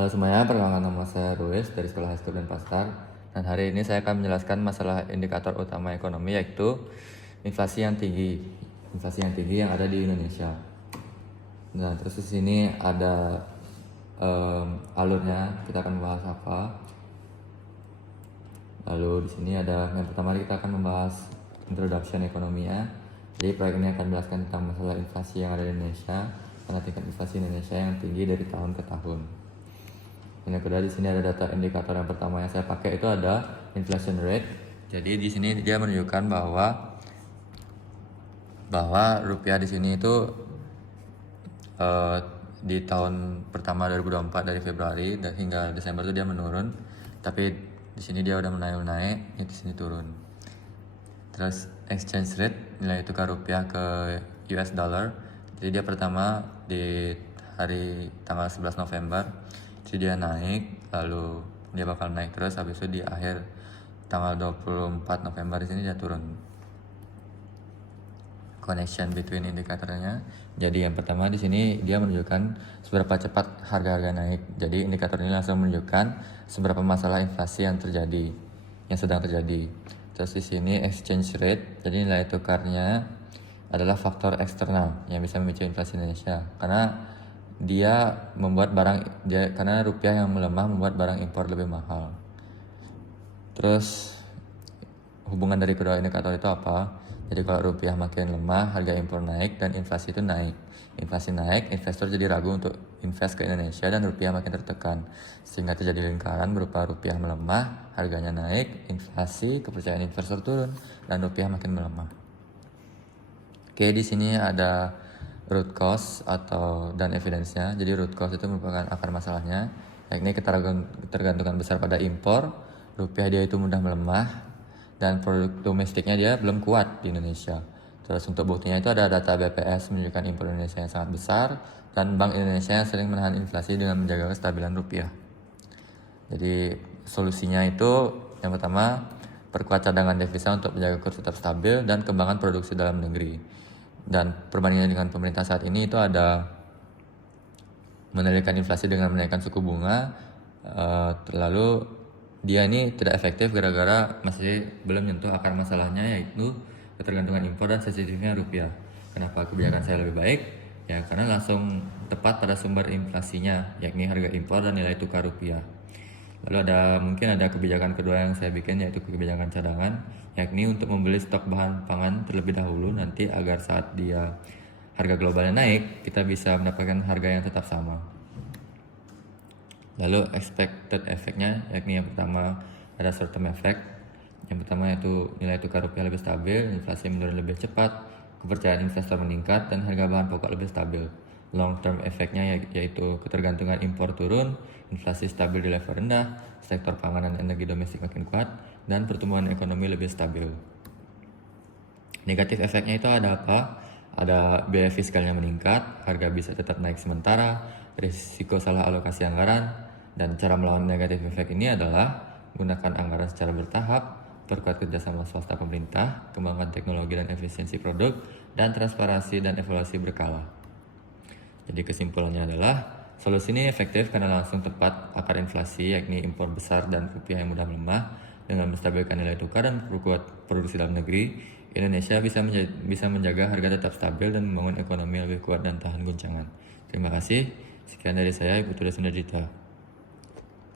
Halo semuanya, perkenalkan nama saya Ruiz dari Sekolah High School Denpasar. Dan hari ini saya akan menjelaskan masalah indikator utama ekonomi, yaitu inflasi yang tinggi. Inflasi yang tinggi yang ada di Indonesia. Nah, terus di sini ada alurnya, kita akan membahas apa. Lalu di sini ada yang pertama kita akan membahas introduction ekonominya. Jadi proyek ini akan menjelaskan tentang masalah inflasi yang ada di Indonesia, karena tingkat inflasi Indonesia yang tinggi dari tahun ke tahun. Dan yang kedua, di sini ada data indikator yang pertama yang saya pakai itu ada inflation rate. Jadi di sini dia menunjukkan bahwa rupiah di sini itu di tahun pertama 2024 dari Februari dan hingga Desember itu dia menurun, tapi di sini dia udah naik, ini di sini turun. Terus exchange rate, nilai tukar rupiah ke US dollar. Jadi dia pertama di hari tanggal 11 November itu dia naik, lalu dia bakal naik terus, habis itu di akhir tanggal 24 November di sini dia turun. Connection between indikatornya. Jadi yang pertama di sini dia menunjukkan seberapa cepat harga-harga naik. Jadi indikator ini langsung menunjukkan seberapa masalah inflasi yang sedang terjadi. Terus di sini exchange rate, jadi nilai tukarnya adalah faktor eksternal yang bisa memicu inflasi Indonesia. Karena rupiah yang melemah membuat barang impor lebih mahal. Terus hubungan dari kedua indikator itu apa? Jadi kalau rupiah makin lemah, harga impor naik dan inflasi itu naik. Inflasi naik, investor jadi ragu untuk invest ke Indonesia dan rupiah makin tertekan. Sehingga terjadi lingkaran berupa rupiah melemah, harganya naik, inflasi, kepercayaan investor turun, dan rupiah makin melemah. Oke, di sini ada root cause dan evidence-nya. Jadi root cause itu merupakan akar masalahnya, yakni ketergantungan besar pada impor, rupiah dia itu mudah melemah, dan produk domestiknya dia belum kuat di Indonesia. Terus untuk buktinya itu ada data BPS menunjukkan impor Indonesia yang sangat besar dan Bank Indonesia yang sering menahan inflasi dengan menjaga kestabilan rupiah. Jadi solusinya itu yang pertama, perkuat cadangan devisa untuk menjaga kurs tetap stabil dan kembangkan produksi dalam negeri. Dan perbandingan dengan pemerintah saat ini itu ada mengendalikan inflasi dengan menaikkan suku bunga, lalu dia ini tidak efektif gara-gara masih belum menyentuh akar masalahnya, yaitu ketergantungan impor dan sensitifnya rupiah. Kenapa kebijakan saya lebih baik? Ya karena langsung tepat pada sumber inflasinya, yakni harga impor dan nilai tukar rupiah. Lalu mungkin ada kebijakan kedua yang saya bikin, yaitu kebijakan cadangan, yakni untuk membeli stok bahan pangan terlebih dahulu nanti agar saat harga globalnya naik, kita bisa mendapatkan harga yang tetap sama. Lalu expected effect-nya, yakni yang pertama ada short term effect. Yang pertama yaitu nilai tukar rupiah lebih stabil, inflasi menurun lebih cepat, kepercayaan investor meningkat, dan harga bahan pokok lebih stabil. Long term effect-nya yaitu ketergantungan impor turun, inflasi stabil di level rendah, sektor pangan dan energi domestik makin kuat, dan pertumbuhan ekonomi lebih stabil. Negatif efeknya itu ada apa? Ada biaya fiskalnya meningkat, harga bisa tetap naik sementara, risiko salah alokasi anggaran, dan cara melawan negatif efek ini adalah gunakan anggaran secara bertahap, perkuat kerjasama swasta pemerintah, kembangkan teknologi dan efisiensi produk, dan transparansi dan evaluasi berkala. Jadi kesimpulannya adalah solusi ini efektif karena langsung tepat akar inflasi, yakni impor besar dan rupiah yang mudah melemah. Dengan menstabilkan nilai tukar dan perkuat produksi dalam negeri, Indonesia bisa menjaga harga tetap stabil dan membangun ekonomi lebih kuat dan tahan guncangan. Terima kasih. Sekian dari saya, Ibu Tuda Sundarjita.